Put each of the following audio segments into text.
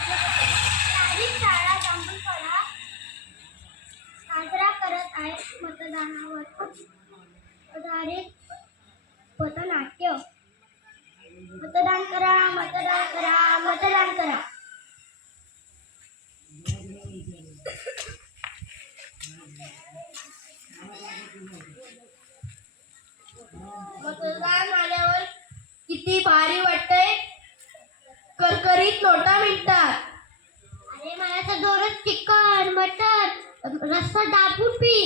स्थानिक शाळा जांभूळपाडा साजरा करत आहेत मतदानावर आधारित पथनाट्य. मतदान करा, मतदान करा, मतदान करा. मतदान आल्यावर किती भारी वाटतंय. करकरीत नोटा मिळतात. अरे मला तर दोनच चिकन मटन रस्सा दाबून पी.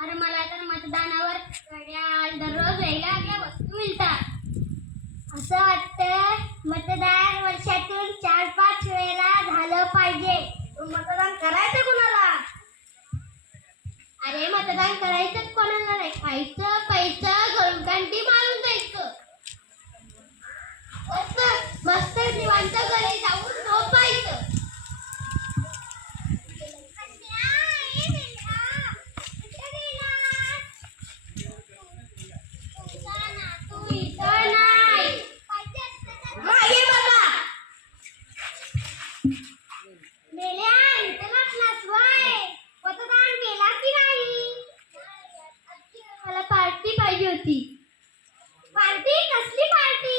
अरे मला तर मतदानावर घड्याळ दररोज वेगळ्या वेगळ्या वस्तू मिळतात. असं वाटतं मतदान वर्षातून 4-5 वेळा झालं पाहिजे. मतदान करायचं कुणाला? अरे मतदान करायचंच कोणाला नाही, खायचं प्यायचं गलकांटी मारून जायचं. मस्त मस्त निवांत घरी जाऊन झोपायचं. मागे बघा. मतदान केला की नाही? मला पार्टी पाहिजे होती. पार्टी? कसली पार्टी?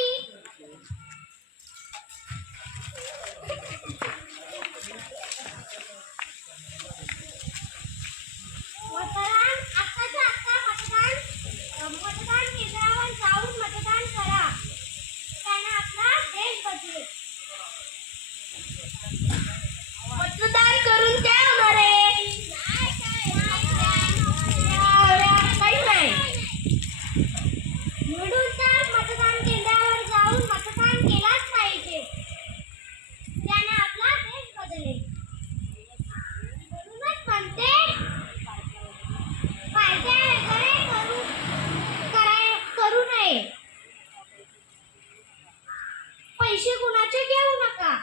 मतदान आत्ताच्या आत्ता मतदान केंद्रावर जाऊन मतदान करा. त्याने आपला देश बदलेल. मतदान करून काय होणार आहे? काहीच नाही. म्हणून तर मतदान केंद्रावर जाऊन मतदान केलाच पाहिजे. त्याने आपला देश बदलेल. म्हणूनच म्हणते पार्ट्या वगैरे करू नये. पैसे कुणाचे घेऊ नका.